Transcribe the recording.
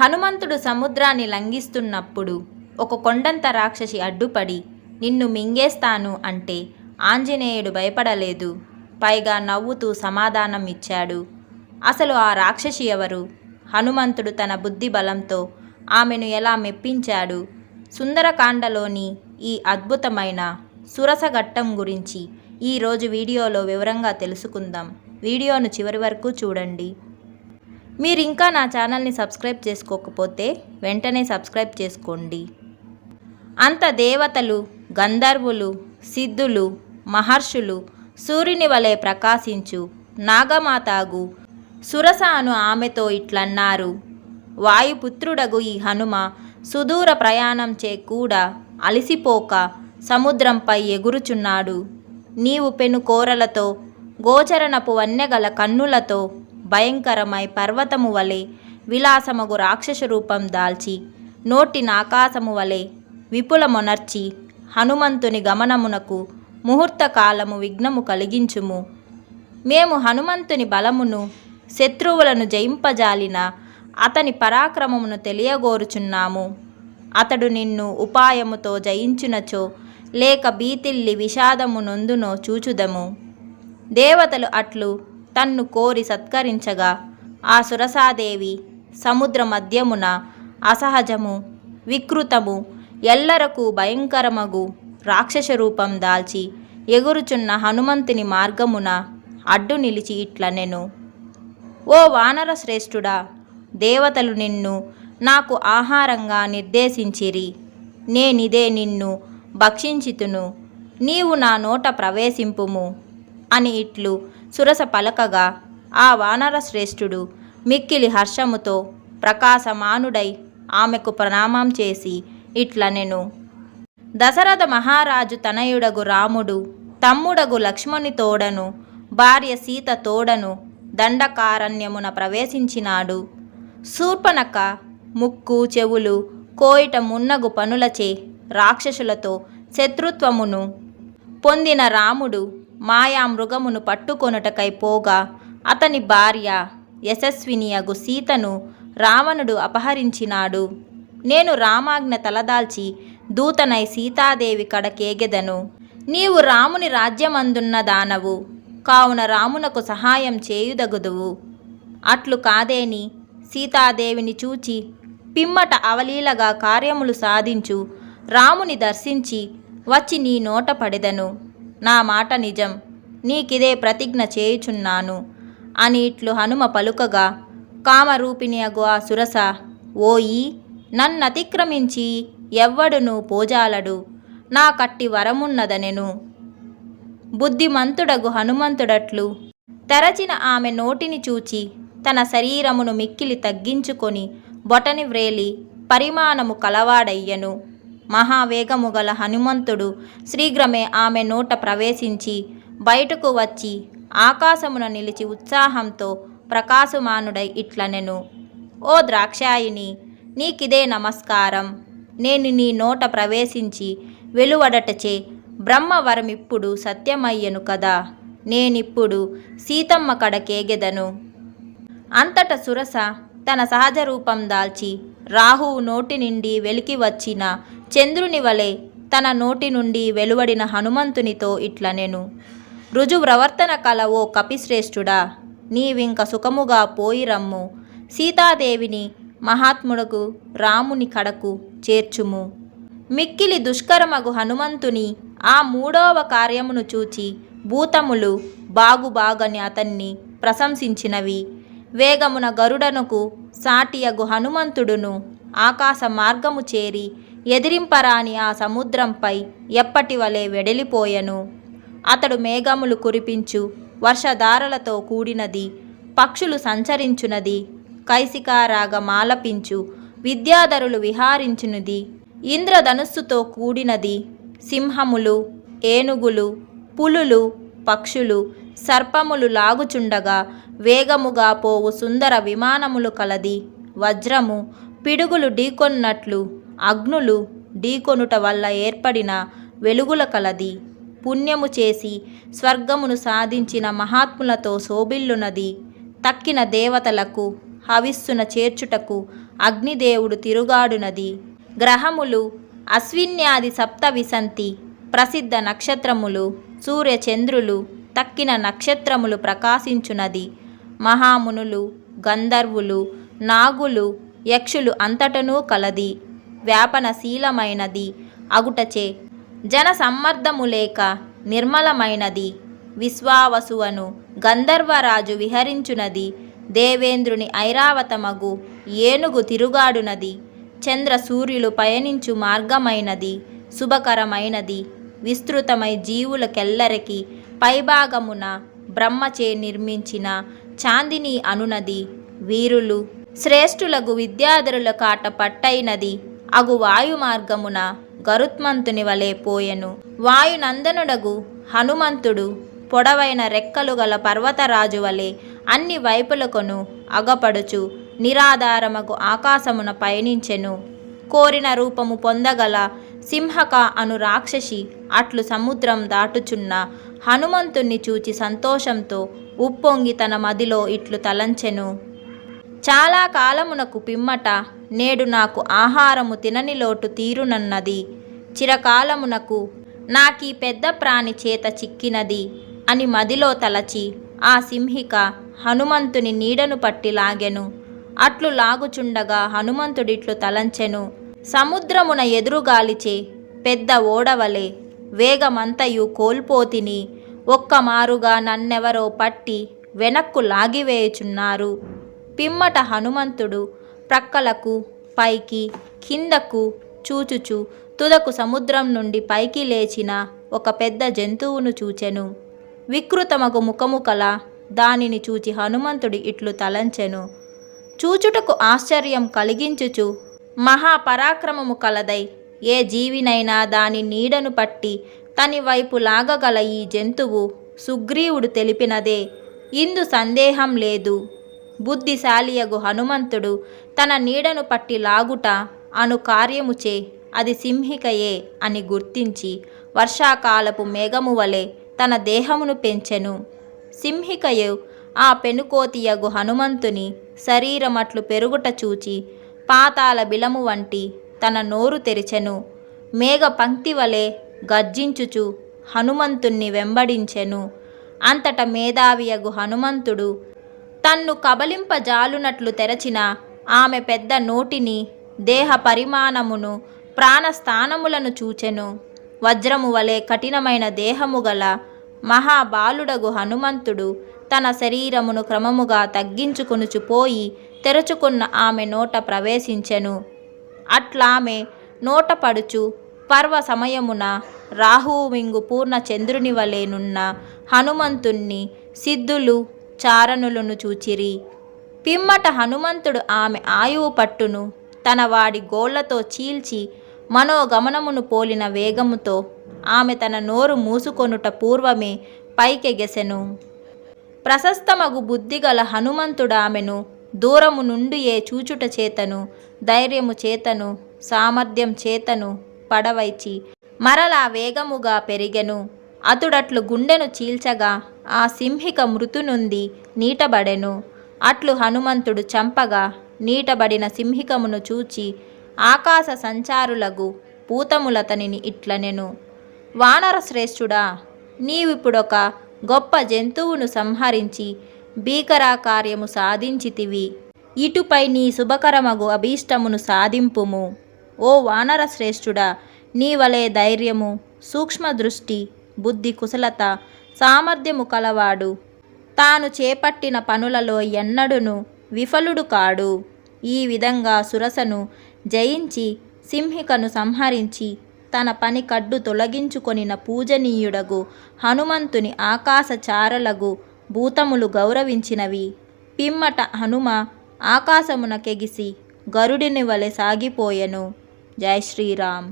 హనుమంతుడు సముద్రాన్ని లంఘిస్తున్నప్పుడు ఒక కొండంత రాక్షసి అడ్డుపడి నిన్ను మింగేస్తాను అంటే ఆంజనేయుడు భయపడలేదు. పైగా నవ్వుతూ సమాధానం ఇచ్చాడు. అసలు ఆ రాక్షసి ఎవరు? హనుమంతుడు తన బుద్ధి బలంతో ఆమెను ఎలా మెప్పించాడు? సుందరకాండలోని ఈ అద్భుతమైన సురసఘట్టం గురించి ఈరోజు వీడియోలో వివరంగా తెలుసుకుందాం. వీడియోను చివరి వరకు చూడండి. మీరు ఇంకా నా ఛానల్ని సబ్స్క్రైబ్ చేసుకోకపోతే వెంటనే సబ్స్క్రైబ్ చేసుకోండి. అంత దేవతలు, గంధర్వులు, సిద్ధులు, మహర్షులు, సూర్యుని వలె ప్రకాశించు నాగమాతాగు సురస అను ఆమెతో ఇట్లన్నారు. వాయుపుత్రుడగు ఈ హనుమ సుదూర ప్రయాణం చే కూడా అలసిపోక సముద్రంపై ఎగురుచున్నాడు. నీవు పెను కోరలతో గోచరణపు వన్యగల కన్నులతో భయంకరమై పర్వతము వలె విలాసమగు రాక్షస రూపం దాల్చి నోటినాకాశము వలె విపులమొనర్చి హనుమంతుని గమనమునకు ముహూర్తకాలము విఘ్నము కలిగించుము. మేము హనుమంతుని బలమును శత్రువులను జయింపజాలిన అతని పరాక్రమమును తెలియగోరుచున్నాము. అతడు నిన్ను ఉపాయముతో జయించునచో లేక భీతిల్లి విషాదము నొందునో చూచుదము. దేవతలు అట్లు తన్ను కోరి సత్కరించగా ఆ సురసాదేవి సముద్ర మధ్యమున అసహజము, వికృతము, ఎల్లరకు భయంకరమగు రాక్షస రూపం దాల్చి ఎగురుచున్న హనుమంతుని మార్గమున అడ్డు నిలిచి ఇట్లనెను. ఓ వానర శ్రేష్ఠుడా, దేవతలు నిన్ను నాకు ఆహారంగా నిర్దేశించిరి. నేనిదే నిన్ను భక్షించితును. నీవు నా నోట ప్రవేశింపుము అని ఇట్లు సురస పలకగా ఆ వానర శ్రేష్ఠుడు మిక్కిలి హర్షముతో ప్రకాశమానుడై ఆమెకు ప్రణామం చేసి ఇట్లనెను. దశరథ మహారాజు తనయుడగు రాముడు తమ్ముడగు లక్ష్మణి తోడను భార్య సీత తోడను దండకారణ్యమున ప్రవేశించినాడు. శూర్పణఖ ముక్కు చెవులు కోయిట మున్నగు పనులచే రాక్షసులతో శత్రుత్వమును పొందిన రాముడు మాయా మృగమును పట్టుకొనుటకై పోగా అతని భార్య యశస్వినియగు సీతను రావణుడు అపహరించినాడు. నేను రామాజ్ఞ తలదాల్చి దూతనై సీతాదేవి కడకేగెదను. నీవు రాముని రాజ్యమందున్న దానవు కావున రామునకు సహాయం చేయుదగుదువు. అట్లు కాదేని సీతాదేవిని చూచి పిమ్మట అవలీలగా కార్యములు సాధించు రాముని దర్శించి వచ్చి నీ నోట పడెదను. నా మాట నిజం, నీకిదే ప్రతిజ్ఞ చేయుచున్నాను అని ఇట్లు హనుమ పలుకగా కామరూపిణి అగు ఆ సురస ఓయి నన్నతిక్రమించి ఎవ్వడును పోజాలడు, నా కట్టి వరమున్నదనెను. బుద్ధిమంతుడగు హనుమంతుడట్లు తెరచిన ఆమె నోటిని చూచి తన శరీరమును మిక్కిలి తగ్గించుకొని బొటని వ్రేలి పరిమాణము కలవాడయ్యను. మహావేగము గల హనుమంతుడు శీఘ్రమే ఆమె నోట ప్రవేశించి బయటకు వచ్చి ఆకాశమున నిలిచి ఉత్సాహంతో ప్రకాశమానుడై ఇట్లనెను. ఓ ద్రాక్షాయిని, నీకిదే నమస్కారం. నేను నీ నోట ప్రవేశించి వెలువడటచే బ్రహ్మవరమిప్పుడు సత్యమయ్యను కదా. నేనిప్పుడు సీతమ్మ కడకేగెదను. అంతట సురస తన సహజ రూపం దాల్చి రాహువు నోటి నుండి వెలికి వచ్చిన చంద్రుని వలె తన నోటి నుండి వెలువడిన హనుమంతునితో ఇట్లనెను. రుజువ్రవర్తన కల ఓ కపిశ్రేష్ఠుడా, నీవింక సుఖముగా పోయిరమ్ము. సీతాదేవిని మహాత్ముడకు రాముని కడకు చేర్చుము. మిక్కిలి దుష్కరమగు హనుమంతుని ఆ మూడవ కార్యమును చూచి భూతములు బాగుబాగని అతన్ని ప్రశంసించినవి. వేగమున గరుడనుకు సాటియగు హనుమంతుడును ఆకాశ మార్గము చేరి ఎదిరింపరాని ఆ సముద్రంపై ఎప్పటి వలె వెడలిపోయెను. అతడు మేఘములు కురిపించు వర్షధారలతో కూడినది, పక్షులు సంచరించునది, కైసికారాగ మాలపించు విద్యాధరులు విహారించునది, ఇంద్రధనుస్సుతో కూడినది, సింహములు, ఏనుగులు, పులులు, పక్షులు, సర్పములు లాగుచుండగా వేగముగా పోవు సుందర విమానములు కలది, వజ్రము పిడుగులు ఢీకొన్నట్లు అగ్నులు ఢీకొనుట వల్ల ఏర్పడిన వెలుగుల కలది, పుణ్యము చేసి స్వర్గమును సాధించిన మహాత్ములతో శోభిల్లునది, తక్కిన దేవతలకు హవిస్సున చేర్చుటకు అగ్నిదేవుడు తిరుగాడునది. గ్రహములు అశ్విన్యాది సప్త విశంతి ప్రసిద్ధ నక్షత్రములు సూర్య చంద్రులు తక్కిన నక్షత్రములు ప్రకాశించునది. మహామునులు గంధర్వులు నాగులు యక్షులు అంతటనూ కలది. వ్యాపనశీలమైనది అగుటచే జన సమ్మర్దము లేక నిర్మలమైనది. విశ్వావసువను గంధర్వరాజు విహరించునది. దేవేంద్రుని ఐరావతమగు ఏనుగు తిరుగాడునది. చంద్ర సూర్యులు పయనించు మార్గమైనది. శుభకరమైనది. విస్తృతమై జీవులకెల్లరికి పైభాగమున బ్రహ్మచే నిర్మించిన చాందిని అనునది. వీరులు శ్రేష్ఠులగు విద్యాధరుల కాట పట్టైనది. అగు వాయు మార్గమున గరుత్మంతుని వలె పోయెను. వాయునందనుడగు హనుమంతుడు పొడవైన రెక్కలు గల పర్వతరాజు వలె అన్ని వైపులకును అగపడుచు నిరాధారమగు ఆకాశమున పయనించెను. కోరిన రూపము పొందగల సింహక అను రాక్షసి అట్లు సముద్రం దాటుచున్న హనుమంతుణ్ణి చూచి సంతోషంతో ఉప్పొంగి తన మదిలో ఇట్లు తలంచెను. చాలా కాలమునకు పిమ్మట నేడు నాకు ఆహారము తినని లోటు తీరునన్నది. చిరకాలమునకు నాకీ పెద్ద ప్రాణి చేత చిక్కినది అని మదిలో తలచి ఆ సింహిక హనుమంతుని నీడను పట్టి లాగెను. అట్లు లాగుచుండగా హనుమంతుడిట్లు తలంచెను. సముద్రమున ఎదురుగాలిచే పెద్ద ఓడవలే వేగమంతయు కోల్పోతిని. ఒక్కమారుగా నన్నెవరో పట్టి వెనక్కు లాగివేయుచున్నారు. పిమ్మట హనుమంతుడు ప్రక్కలకు పైకి కిందకు చూచుచు తుదకు సముద్రం నుండి పైకి లేచిన ఒక పెద్ద జంతువును చూచెను. వికృతమగు ముఖము కల దానిని చూచి హనుమంతుడు ఇట్లు తలంచెను. చూచుటకు ఆశ్చర్యం కలిగించుచు మహాపరాక్రమము కలదై ఏ జీవినైనా దాని నీడను పట్టి తని వైపు లాగగల ఈ జంతువు సుగ్రీవుడు తెలిపినదే. ఇందు సందేహం లేదు. బుద్ధిశాలియగు హనుమంతుడు తన నీడను పట్టి లాగుట అను కార్యముచే అది సింహికయే అని గుర్తించి వర్షాకాలపు మేఘము వలె తన దేహమును పెంచెను. సింహికయు ఆ పెనుకోతియగు హనుమంతుని శరీరమట్లు పెరుగుట చూచి పాతాల బిలము వంటి తన నోరు తెరిచెను. మేఘ పంక్తి వలె గర్జించుచు హనుమంతుణ్ణి వెంబడించెను. అంతట మేధావియగు హనుమంతుడు తన్ను కబలింపజాలునట్లు తెరచిన ఆమె పెద్ద నోటిని, దేహ పరిమాణమును, ప్రాణస్థానములను చూచెను. వజ్రము వలె కఠినమైన దేహము గల మహాబాలుడగు హనుమంతుడు తన శరీరమును క్రమముగా తగ్గించుకొనుచు పోయి తెరుచుకున్న ఆమె నోట ప్రవేశించెను. అట్లామె నోట పడుచు పర్వ సమయమున రాహువు మింగు పూర్ణ చంద్రుని వలెనున్న హనుమంతుణ్ణి సిద్ధులు చారణులను చూచిరి. పిమ్మట హనుమంతుడు ఆమె ఆయువు పట్టును తన వాడి గోళ్లతో చీల్చి మనోగమనమును పోలిన వేగముతో ఆమె తన నోరు మూసుకొనుట పూర్వమే పైకెగెసెను. ప్రశస్తమగు బుద్ధిగల హనుమంతుడామెను దూరము నుండియే చూచుట చేతను, ధైర్యము చేతను, సామర్థ్యం చేతను పడవైచి మరలా వేగముగా పెరిగెను. అతుడట్లు గుండెను చీల్చగా ఆ సింహిక మృతునుంది నీటబడెను. అట్లు హనుమంతుడు చంపగా నీటబడిన సింహికమును చూచి ఆకాశ సంచారులగు పూతములతనిని ఇట్లనెను. వానర శ్రేష్ఠుడా, నీవిప్పుడొక గొప్ప జంతువును సంహరించి భీకరాకార్యము సాధించితివి. ఇటుపై నీ శుభకరమగు అభీష్టమును సాధింపుము. ఓ వానర శ్రేష్ఠుడా, నీవలే ధైర్యము, సూక్ష్మదృష్టి, బుద్ధి కుశలత, సామర్థ్యము కలవాడు తాను చేపట్టిన పనులలో ఎన్నడును విఫలుడు కాడు. ఈ విధంగా సురసను జయించి సింహికను సంహరించి తన పని కడ్డు తొలగించుకొనిన పూజనీయుడగు హనుమంతుని ఆకాశచారలగు భూతములు గౌరవించినవి. పిమ్మట హనుమ ఆకాశమునకెగిసి గరుడిని వలె సాగిపోయెను. జై శ్రీరామ్.